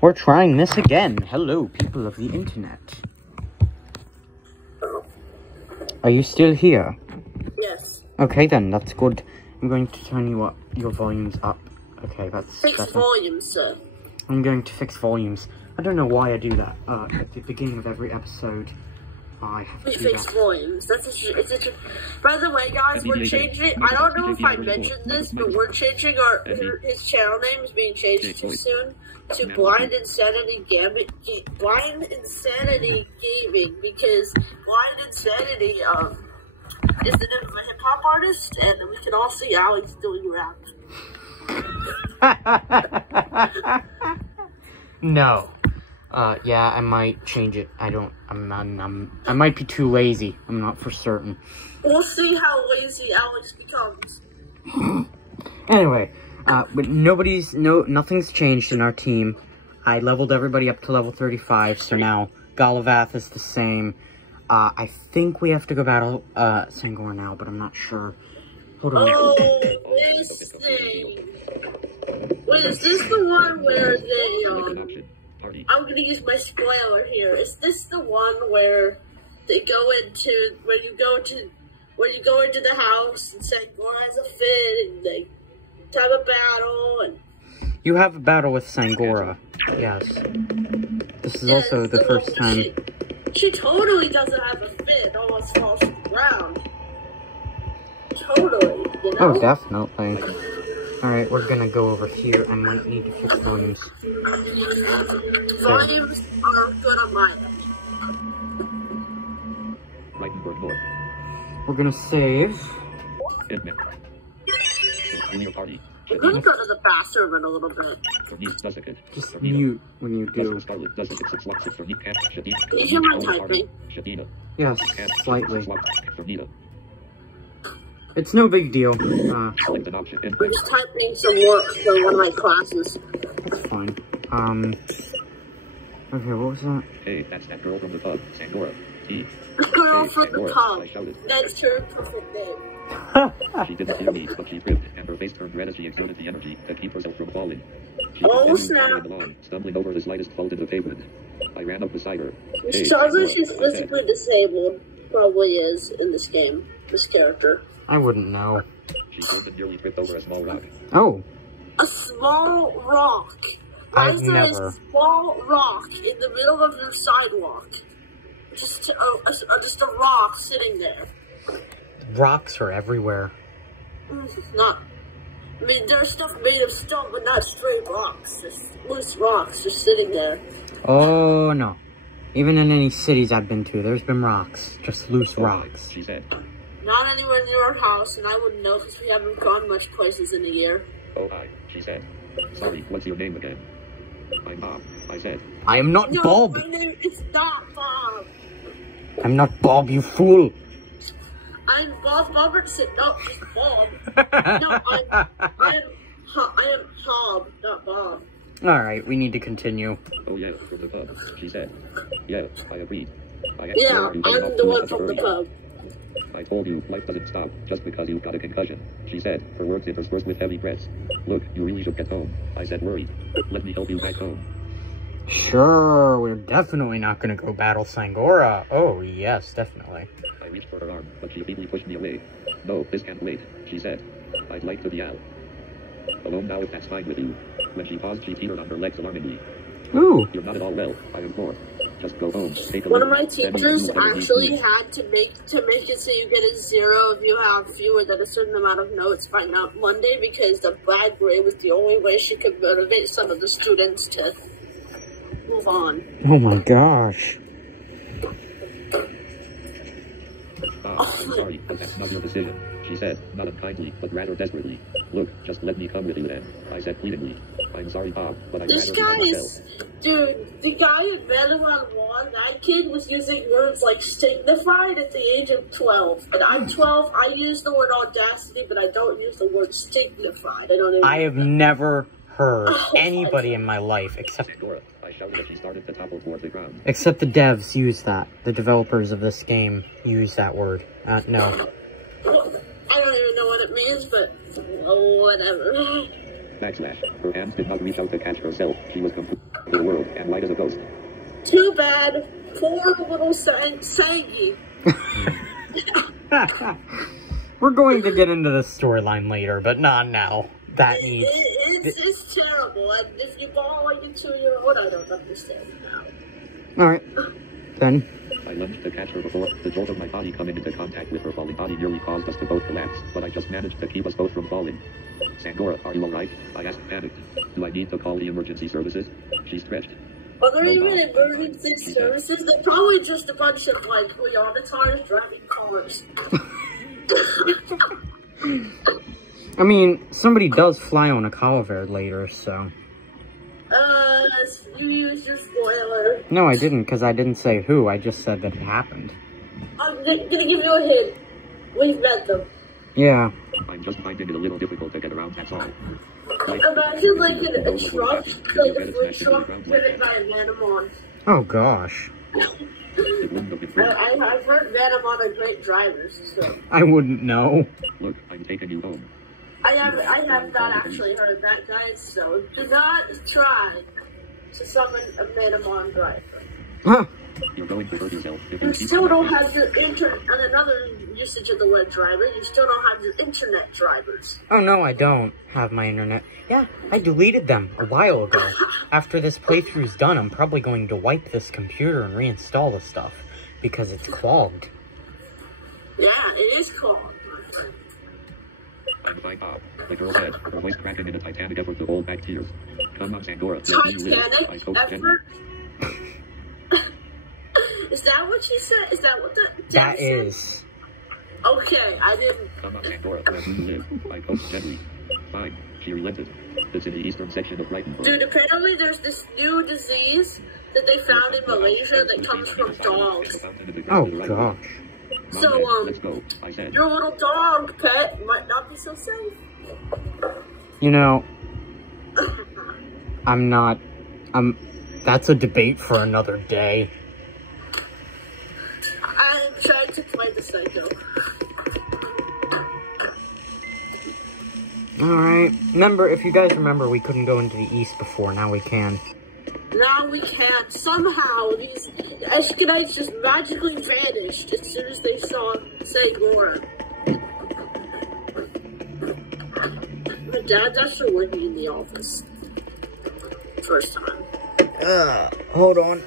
We're trying this again. Hello, people of the internet. Are you still here? Yes. Okay then, that's good. I'm going to turn your volumes up. Okay, that's Fix better. volumes, sir. I'm going to fix volumes. I don't know why I do that. At the beginning of every episode, I have to do Fix that. volumes. By the way, guys, we're changing. I don't know if I mentioned this, but we're changing his channel name is being changed too soon to Blind Insanity Gaming. Blind Insanity Gaming, because Blind Insanity is the name of a hip hop artist, and we can all see Alex doing rap. No. Yeah, I might change it. I might be too lazy. I'm not for certain. We'll see how lazy Alex becomes. Anyway, but nothing's changed in our team. I leveled everybody up to level 35, so now Galavath is the same. I think we have to go battle, Sangor now, but I'm not sure. Hold on. Oh, this thing. Wait, is this the one where they, I'm gonna use my spoiler here. Is this the one where they go into, where you go into the house and Sangora has a fit and they have a battle and... You have a battle with Sangora, yes. This is also the first time... She totally doesn't have a fit, almost falls to the ground. Totally, you know? Oh, definitely. Alright, we're gonna go over here. I might need to fix volumes. Volumes are good on my end. We're gonna save. We're gonna go to the bathroom in a little bit. Just mute when you do. Can you hear my typing? Yes, slightly. It's no big deal. I'm just typing some work for one of my classes. That's fine. Okay, what was that? Hey, that's that girl from the pub, Sangora. Girl from the pub. That's her perfect name. She didn't hear me, but she gripped, and her face turned red as she exerted the energy to keep herself from falling. She was snap! Along, stumbling over the slightest fold in the pavement. I ran up beside her. Hey, sounds like she's physically disabled. Probably is in this game. This character. I wouldn't know. She pulled and nearly tripped over a small rock. Oh. A small rock. Why is there a small rock in the middle of your sidewalk? Just a rock sitting there. Rocks are everywhere. Not. I mean, there's stuff made of stone, but not straight rocks. Just loose rocks just sitting there. Oh, no. Even in any cities I've been to, there's been rocks. Just loose rocks. She said. Not anywhere near our house, and I wouldn't know because we haven't gone much places in a year. Oh, hi, she said. Sorry, what's your name again? I'm Bob, I said. I am not Bob. My name is not Bob. I'm not Bob, you fool. I'm Bob Robertson, not just Bob. No, I am Hob, not Bob. Alright, we need to continue. Oh yeah, from the pub, she said. Yeah, I agreed. I'm the one from the pub. I told you, life doesn't stop just because you've got a concussion, she said, her words interspersed with heavy breaths. Look, you really should get home, I said, worried. Let me help you back home. Sure, we're definitely not gonna go battle Sangora. Oh, yes, definitely. I reached for her arm, but she feebly pushed me away. No, this can't wait, she said. I'd like to be out alone now if that's fine with you. When she paused, she teetered on her legs alarmingly. Ooh. You're not at all well, I implore. Just go home. One of my teachers actually had to make it so you get a 0 if you have fewer than a certain amount of notes by Monday, because the bad grade was the only way she could motivate some of the students to move on. Oh my gosh. I'm sorry, but that's not your decision, she said, not unkindly, but rather desperately. Look, just let me come with you then, I said pleadingly. I'm sorry, Bob, but this guy is... Dude, the guy in Manamon 1, that kid was using words like signified at the age of 12. And I'm 12, I use the word audacity, but I don't use the word signified. I have never heard anybody in my life except... I shouted as she started to topple toward the ground. Except the devs use that. The developers of this game use that word. No. Well, I don't even know what it means, but whatever. Backslash. Her hands did not reach out to catch herself. She was completely... to the world and white as a ghost. Too bad. Poor little Sangy. We're going to get into the storyline later, but not now. That needs... It's terrible, and if you ball like a 2-year-old, I don't understand it now. Alright. Then. I lunged to catch her before the jolt of my body coming into contact with her falling body nearly caused us to both collapse, but I just managed to keep us both from falling. Sangora, are you alright? I asked, panicked. Do I need to call the emergency services? She stretched. Are there even emergency services? They're probably just a bunch of, like, Leonatars driving cars. I mean, somebody does fly on a Calaver later, so... You used your spoiler. No, I didn't, because I didn't say who. I just said that it happened. I'm gonna give you a hint. We've met them. Yeah. I'm just finding it a little difficult to get around, that's all. Imagine, like, a truck, like a food truck driven by a manamon. Oh, gosh. I've heard manamon are great drivers, so... I wouldn't know. Look, I'm taking you home. I have not actually heard that, guys, so do not try to summon a manamon driver. Huh. You're going to hurt yourself. You still don't have your internet, and another usage of the word driver, you still don't have your internet drivers. Oh, no, I don't have my internet. Yeah, I deleted them a while ago. After this playthrough's done, I'm probably going to wipe this computer and reinstall the stuff, because it's clogged. Yeah, it is clogged. I'm fine, Bob. The girl said, her voice cracking in a titanic effort to hold back tears. Come on, Sangora. Titanic effort? Is that what she said? Is that what the... That is. Okay, I didn't... Come on, Sangora. Where do you live? I coaxed gently. Fine. She relented. It's in the eastern section of Brighton. Dude, apparently there's this new disease that they found in Malaysia that comes from dogs. Oh, gosh. So, let's go, I said. Your little dog pet might not be so safe. You know, that's a debate for another day. I'm trying to play the psycho. Alright. Remember, if you guys remember, we couldn't go into the east before. Now we can. Now we can't. Somehow, these Ashkenites just magically vanished as soon as they saw Sangora. My dad's actually working in the office. First time. Hold on.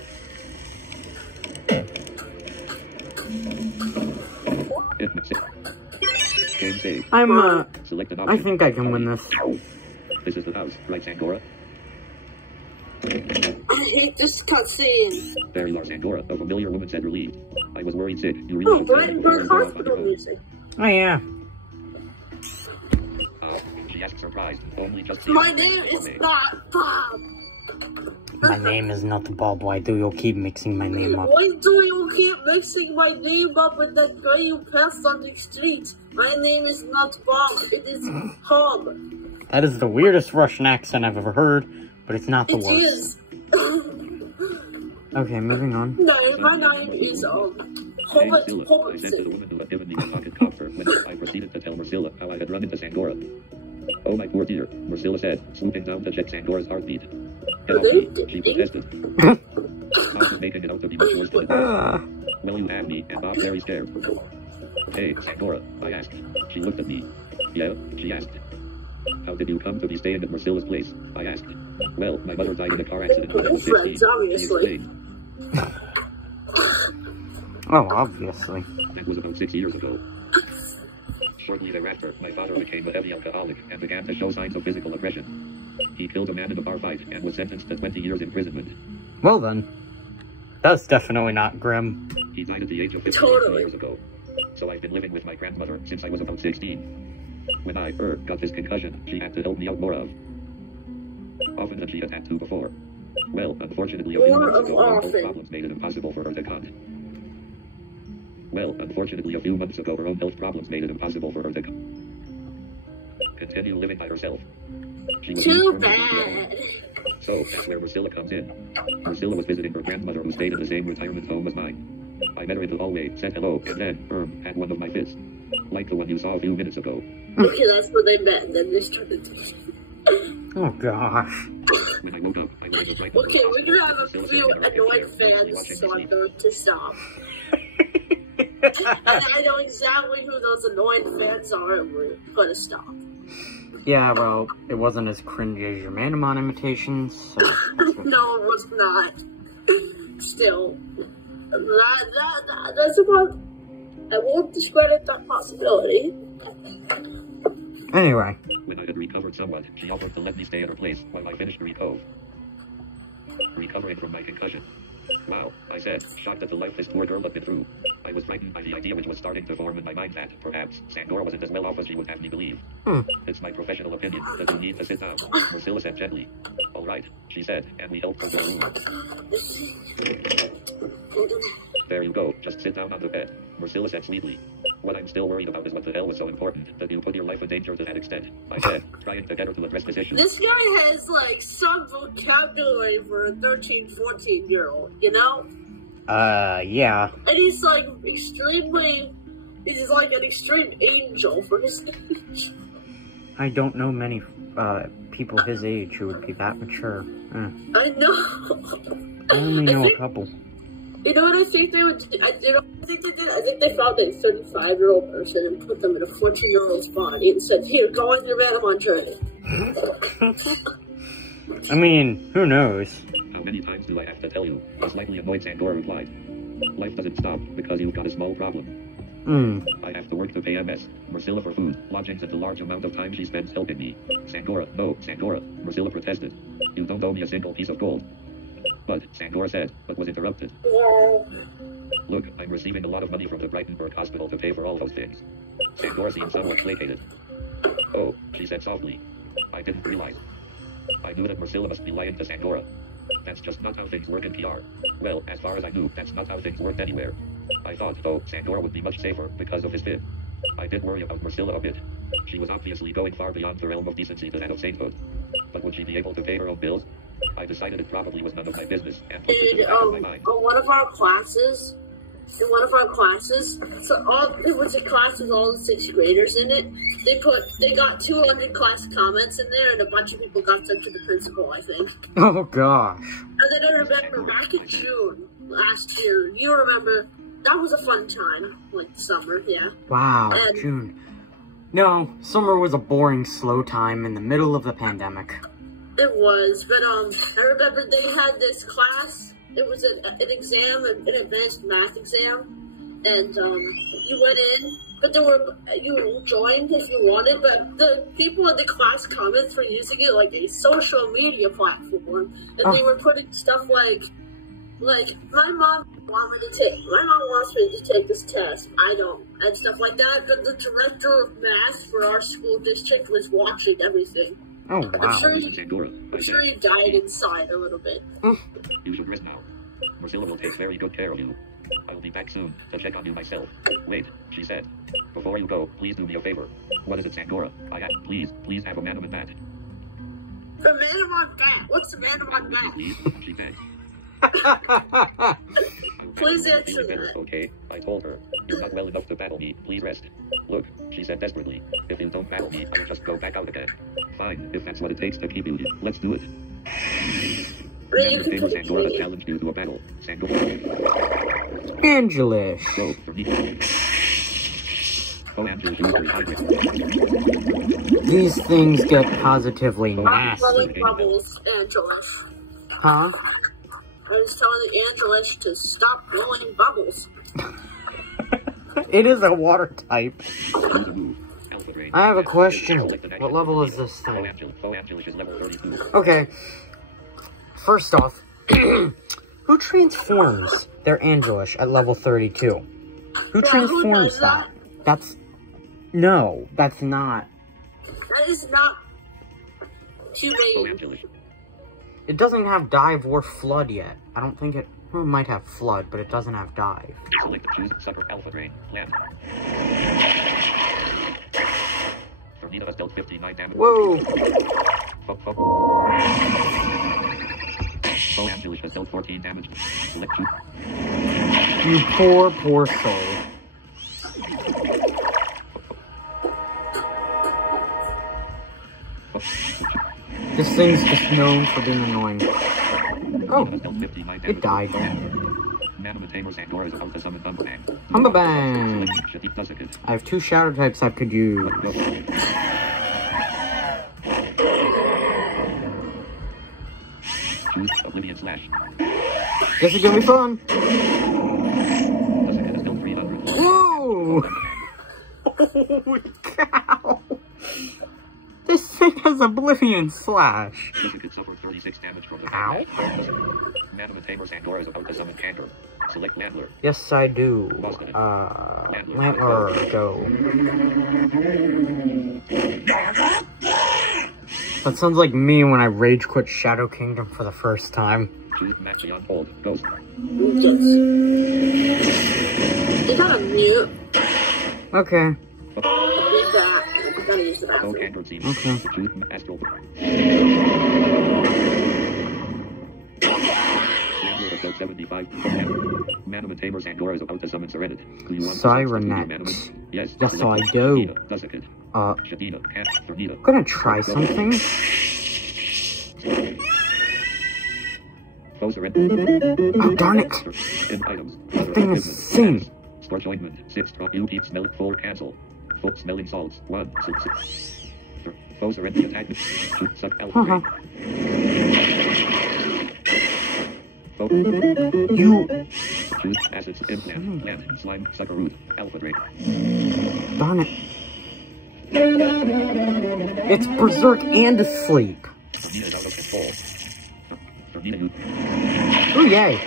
Game saved. Select an option. I think I can win this. This is the house, right, Sangora? I hate this cutscene. There you are, Sangora. A familiar woman said relieved. I was worried sick. You really Brandenburg Hospital music. Oh, yeah. She asked surprised. Only just my name is not Bob. My name is not Bob. Why do you keep mixing my name up? Why do you keep mixing my name up with that guy you passed on the street? My name is not Bob. It is Bob. That is the weirdest Russian accent I've ever heard, but it's not the worst. It is. Okay, moving on. No, my name is Hobbit. I said to the woman who had given me the pocket copper when I proceeded to tell Marcilla how I had run into Sangora. Oh my poor dear, Marcilla said, swooping down to check Sangora's heartbeat. Help me, she protested. I was making it out to be much worse than it was. Well, you have me, and Bob very scared. Hey, Sangora, I asked. She looked at me. Yeah, she asked. How did you come to be staying at Marcilla's place? I asked. Well, my mother died in a car accident when I was 16. Obviously. Oh, obviously. That was about 6 years ago. Shortly thereafter, my father became a heavy alcoholic and began to show signs of physical aggression. He killed a man in a bar fight and was sentenced to 20 years imprisonment. Well then, that's definitely not grim. He died at the age of 50 years ago. So I've been living with my grandmother since I was about 16. When I got this concussion, she had to help me out more often than she had had to before. Well, unfortunately, a few months ago, her own health problems made it impossible for her to cut. Continue living by herself. She was too bad. So, that's where Marcilla comes in. Marcilla was visiting her grandmother who stayed in the same retirement home as mine. I met her in the hallway, said hello, and then, had one of my fits. Like the one you saw a few minutes ago. Okay, that's where they met, and then they started dating. Oh gosh. When I woke up, I was right. Okay, we're gonna have a few annoyed fans, so I'm going to stop. And I know exactly who those annoying fans are, and we're gonna stop. Yeah, well, it wasn't as cringy as your manamon imitations, so... No, it was not. Still, that's about... I won't discredit that possibility. Anyway. When I had recovered somewhat, she offered to let me stay at her place while I finished recovering from my concussion. Wow, I said, shocked at the life this poor girl had been through. I was frightened by the idea which was starting to form in my mind that, perhaps, Sandora wasn't as well off as she would have me believe. It's my professional opinion that you need to sit down, Marcilla said gently. All right, she said, and we helped her to the room. There you go, just sit down on the bed, Marcilla said sweetly. What I'm still worried about is what the hell was so important that you put your life in danger to that extent, I said, trying to get her to address this issue. This guy has, like, some vocabulary for a 13, 14-year-old, you know? Yeah. And he's, like, he's like an extreme angel for his age. I don't know many, people his age who would be that mature. I know. I only know a couple. You know what I think they would do? I think they found a 35-year-old person and put them in a 14-year-old's body and said, here, go on your manamon journey. I mean, who knows? How many times do I have to tell you? A slightly annoyed Sandora replied. Life doesn't stop because you've got a small problem. I have to work to pay MS, Marcilla for food, lodgings, and the large amount of time she spends helping me. Sandora, no, Sandora, Marcilla protested. You don't owe me a single piece of gold. But, Sandora said, but was interrupted. Look, I'm receiving a lot of money from the Brightonburg Hospital to pay for all those things. Sandora seemed somewhat placated. Oh, she said softly. I didn't realize. I knew that Marcilla must be lying to Sandora. That's just not how things work in PR. Well, as far as I knew, that's not how things worked anywhere. I thought, though, Sandora would be much safer because of his fib. I did worry about Marcilla a bit. She was obviously going far beyond the realm of decency to that of sainthood. But would she be able to pay her own bills? I decided it probably was none of my business and pushed it to the back of my mind. In one of our classes, so it was a class with all the 6th graders in it. They got 200 class comments in there, and a bunch of people got sent to the principal, I think. Oh gosh. And then I remember back in June last year, you remember, that was a fun time, like summer, yeah. Wow, and June. No, summer was a boring, slow time in the middle of the pandemic. It was, but I remember they had this class. It was an exam, an advanced math exam, and you went in, but you joined if you wanted, but the people in the class comments were using it like a social media platform, and they were putting stuff like my mom wants me to take this test, I don't, and stuff like that. But the director of math for our school district was watching everything. Oh, wow. I'm sure you died inside a little bit. You should rest now. Marcilla will take very good care of you. I'll be back soon to check on you myself. Wait, she said. Before you go, please do me a favor. What is it, Sandora? Please have a manamon bat. A manamon bat? What's a manamon bat? Please, she begged. Please answer that. Okay, I told her. You're not well enough to battle me. Please rest. Look, she said desperately. If you don't battle me, I'll just go back out again. Fine, if that's what it takes to keep you here. Let's do it. Remember famous Sandora that challenged you to a battle. Sandora. Angelish. Go, for me. Oh, Angelish, these things get positively nasty. Blowing bubbles, Angelish. Huh? I was telling Angelish to stop blowing bubbles. It is a water type. I have a question. What level is this thing? Okay. First off, who transforms their Angelish at level 32? Who transforms that? No, that's not. That is not humane. It doesn't have dive or flood yet. I don't think it might have flood, but it doesn't have dive. Select choose Super Alpha Drain. Land. Tornado has dealt 59 damage. Whoa! Oh, Angelish has dealt 14 damage. Select choose. You poor soul. This thing's just known for being annoying. Oh, it died. Humberbang! I have 2 shadow types I could use. This is gonna be fun! Whoa! Holy cow! This thing has Oblivion Slash. Ow. Yes, I do. Landler, go. That sounds like me when I rage quit Shadow Kingdom for the first time. You gotta mute. Okay. You gotta use the bathroom. Okay. Sirenet. Yes, I do. I'm gonna try something. Oh, darn it! That thing is insane. Scorch ointment, 6 drop, you keep smell, 4 cancel. Folk smelling salts, 1, 6. Foes are in the attack. Suck alpha. You. Choose acids, implant, plant, slime, sucker root, alpha drake. Darn it. It's berserk and asleep. Ooh, yay.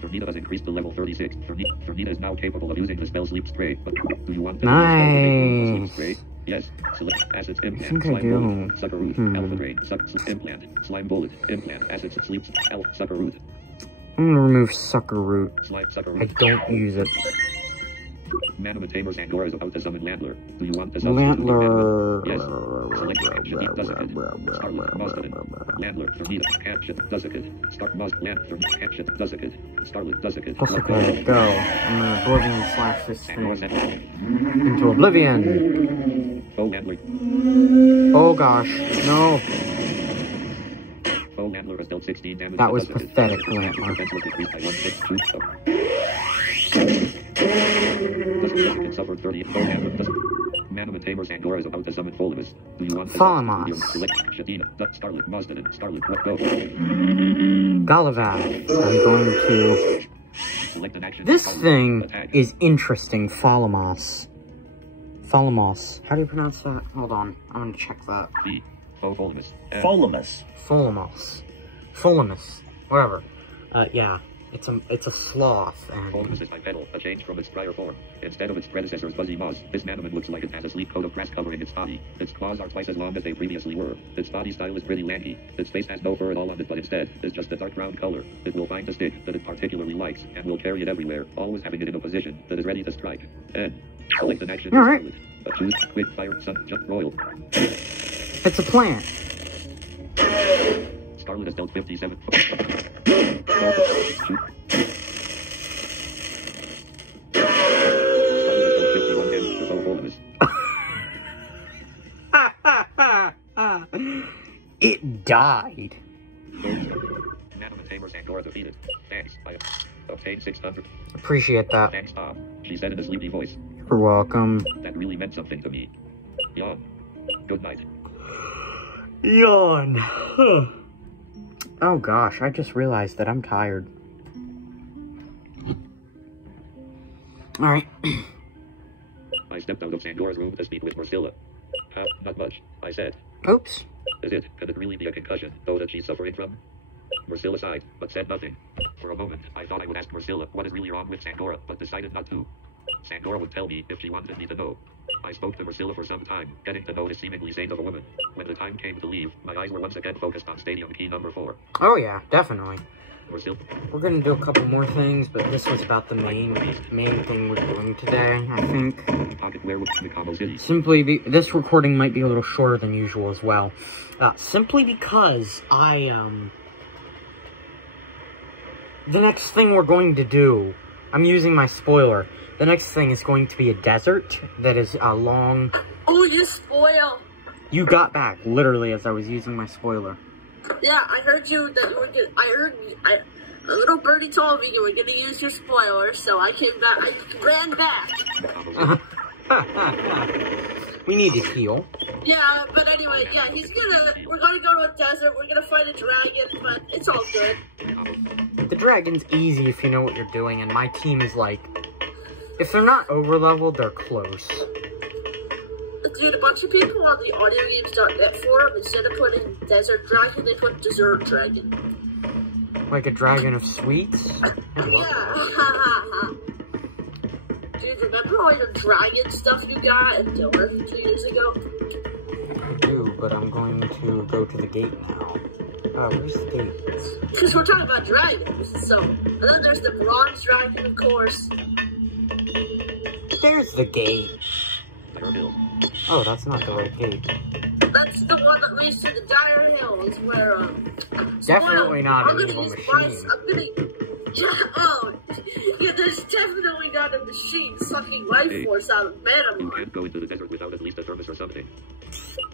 Fernita has increased to level 36. Fernita is now capable of using the spell Sleep Spray. But do you want to nice. Sleep Spray? Yes. Select acids, implant, I think slime I do. bullet, sucker root, alpha drain, implant, slime bullet, implant, acids, sleep, sucker root. I'm gonna remove sucker root. Slime, sucker root. I don't use it. Manamon Tamer's Angora is about to summon Landler. Do you want to Landler? Yes. Select Caption, Dusicate. Scarlet, Mustard. Landler, Fernita, Caption, Dusicate. Start Must, Land, Fernita, Caption, Dusicate. Scarlet, Dusicate. Okay, go. I'm gonna Oblivion Slash this thing into Oblivion. Oh, Landler. Oh gosh, no. Oh, Landler has dealt 16 damage. That was pathetic, Landler. Suffered 30. Oh, Manamon Tamer's Angora is about to summon Folimus. Do you want to select Shadina, Starlet, Mazda, and Starlet, what go? Galavath. I'm going to... Select an action. This thing is interesting, Falamos. Falamos. How do you pronounce that? Hold on, I'm gonna check that. Folimus. Falamos. Folimus. Whatever. Yeah. It's a sloth, and... Folimus is bipedal, a change from its prior form. Instead of its predecessor's fuzzy maws, this manamon looks like it has a sleek coat of grass covering its body. Its claws are twice as long as they previously were. Its body style is pretty lanky. Its face has no fur at all on it, but instead is just a dark brown color. It will find a stick that it particularly likes, and will carry it everywhere, always having it in a position that is ready to strike. And select an action. Alright. Choose quick fire, sun, jump, royal. It's a plant. Scarlet has dealt 57. It died. Manamon Tamer's Angora defeated. Thanks. I obtained 600. Appreciate that. Thanks, Tom. She said in a sleepy voice. You're welcome. That really meant something to me. Yawn. Good night. Yawn. Oh gosh, I just realized that I'm tired. Alright. I stepped out of Sangora's room to speak with Marcilla. Not much, I said. Oops. Is it? Could it really be a concussion, though, that she's suffering from? Marcilla sighed, but said nothing. For a moment, I thought I would ask Marcilla what is really wrong with Sangora, but decided not to. Sangora would tell me if she wanted me to know. I spoke to Marcilla for some time, getting to know this seemingly saint of a woman. When the time came to leave, my eyes were once again focused on Stadium Key number 4. Oh yeah, definitely. Marcilla. We're gonna do a couple more things, but this was about the main thing we're doing today, I think. Simply, this recording might be a little shorter than usual as well. Simply because the next thing we're going to do, I'm using my spoiler. The The next thing is going to be a desert that is a long... Oh, you spoil. You got back, literally, as I was using my spoiler. Yeah, I heard you that you were a little birdie told me you were gonna use your spoiler, so I came back, I ran back. We need to heal. Yeah, but anyway, yeah, we're gonna go to a desert, we're gonna fight a dragon, but it's all good. The dragon's easy if you know what you're doing, and my team is like, if they're not over-leveled, they're close. Dude, a bunch of people on the audiogames.net forum, instead of putting desert dragon, they put dessert dragon. Like a dragon of sweets? Yeah. Dude, remember all your dragon stuff you got in Diller 2 years ago? I do, but I'm going to go to the gate now. Where's the gate? Because we're talking about dragons, so... And then there's the bronze dragon, of course. There's the gate. Oh, that's not the right gate. That's the one that leads to the Dire Hills, where, Definitely not an evil machine. Yeah, there's definitely not a machine sucking life force out of manamon. You can't go into the desert without at least a thermos or something.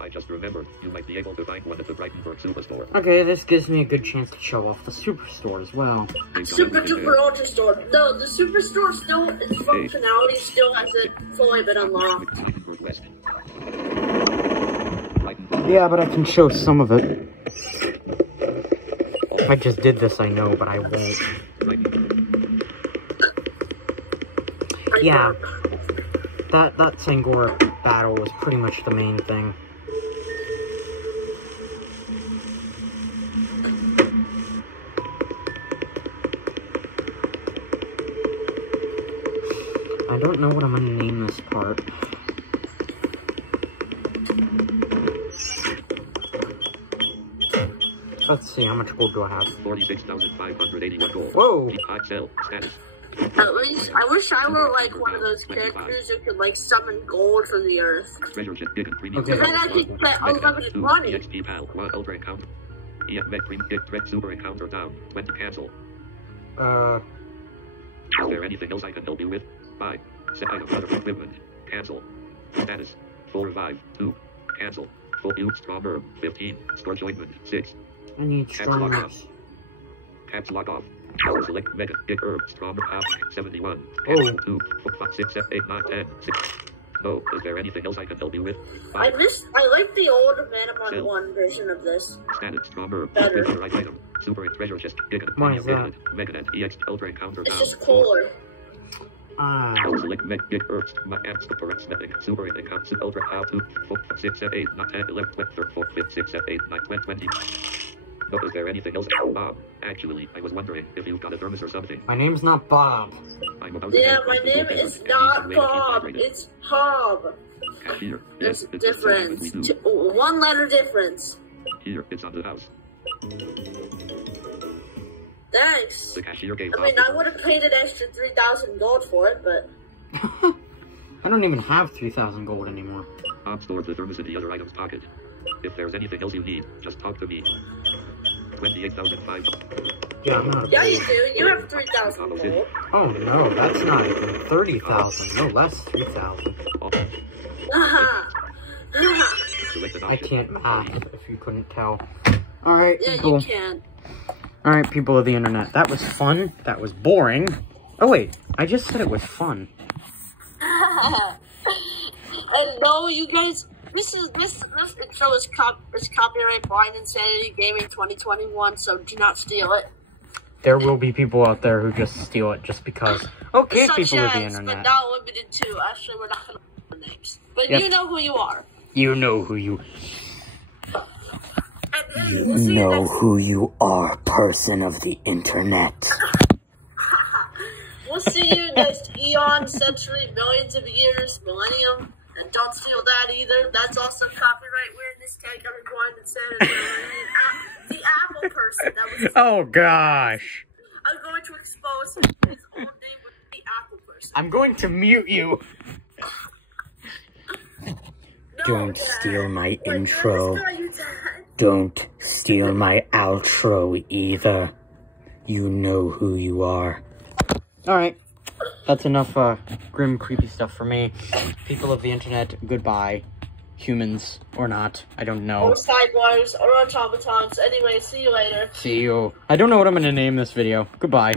I just remembered, you might be able to find one at the Brightonburg Superstore. Okay, this gives me a good chance to show off the Superstore as well. Super duper ultra store. No, the Superstore still, its functionality still hasn't fully been unlocked. Yeah, but I can show some of it. I just did this, I know, but I won't. Yeah, that Sangora battle was pretty much the main thing. I don't know what I'm gonna name this part. Let's see, how much gold do I have? 46,581 gold. Whoa! Hot sell. Status. At least, I wish I were like one of those characters who could like summon gold from the earth. Treasure chest given premium. Okay. And then I could get unlimited money. EXP pal. Quad ultra encounter. EF med premium threat super encounter down. 20 cancel. Is there anything else I can help you with? 5. Set item other equipment. Cancel. Status. Full revive. 2. Cancel. Full use strong herb. 15. Scorch ointment. 6. I need strong herbs. Caps lock off. Select mega. Hit herb. Strong herb. 71. Oh. Cancel 2. 5, 6, 7, 8, 9, 10. 6. No. Is there anything else I can help you with? 5. I like the old manamon 1 version of this. Status. Strong herb. Better. Right item. Super and treasure chest. Why is that? Mega and EX ultra encounter It's down. just cooler. Select meg get herbs, my apps, the correct spelling, super in account, ultra how to 4, 6, 7, 8, 9, 10, 11, 12, 13, 14, 15, 16, 17, 18, 19, 20. No, is there anything else? Bob, actually, I was wondering if you've got a thermos or something. My name's not Bob. I'm about to Yeah, my name is not Bob. It's Hob. Cashier. There's Yes, a difference. 1 letter difference. Here, it's on the house. Thanks. The cashier gave I mean, I would have paid an extra 3,000 gold for it, but... I don't even have 3,000 gold anymore. Bob stored the thermos in the other item's pocket. If there's anything else you need, just talk to me. 28,005. Yeah, I'm not. Yeah, you do. You have 3,000 gold. Oh no, that's not even 30,000. No less 3,000. I can't math, if you couldn't tell. Alright, Yeah, people. you can. Alright, people of the internet. That was fun. That was boring. Oh wait, I just said it was fun. And no, you guys, this intro is copyright Blind Insanity Gaming 2021, so do not steal it. There will be people out there who just steal it just because. Okay, Such people of the as, internet. but not limited to. Actually, we're not going to put names. But Yep. you know who you are. You know who you. And we'll see you next who you are, person of the internet. We'll see you next eon, century, millions of years, millennium. And don't steal that either. That's also copyright weirdness tag on Blind Insanity. The apple person. That was. Oh gosh. I'm going to expose his own name with the apple person. I'm going to mute you. No, Don't Dad. steal my Wait, intro. let me tell you, Dad. Don't steal my outro either. You know who you are. Alright. That's enough grim, creepy stuff for me. People of the internet, goodbye. Humans, or not, I don't know. Or sidewires, or automatons. Anyway, see you later. See you. I don't know what I'm gonna name this video. Goodbye.